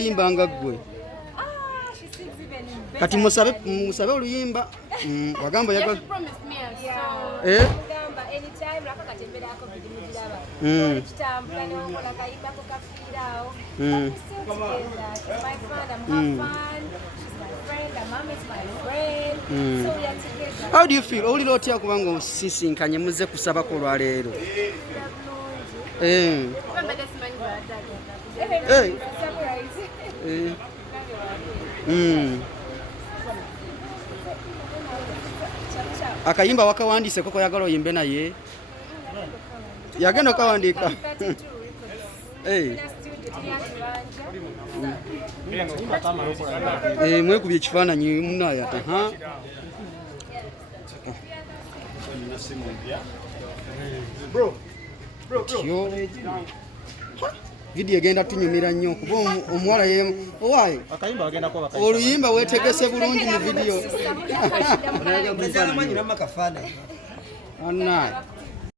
Yimbanga gwe kati musabe oluyimba wagamba yaga How do you feel? Oli lotya kubanga osisinkanye muze kusaba ko lwaleero? Akayimba wakawandiise koko yagala oyimbe naye yagenda okawandiika mwekubye ekifaananyi munayata video egenda tunyumira nnyo kuba omuwala ye owaaye oluyimba weetegese bulungi mu video.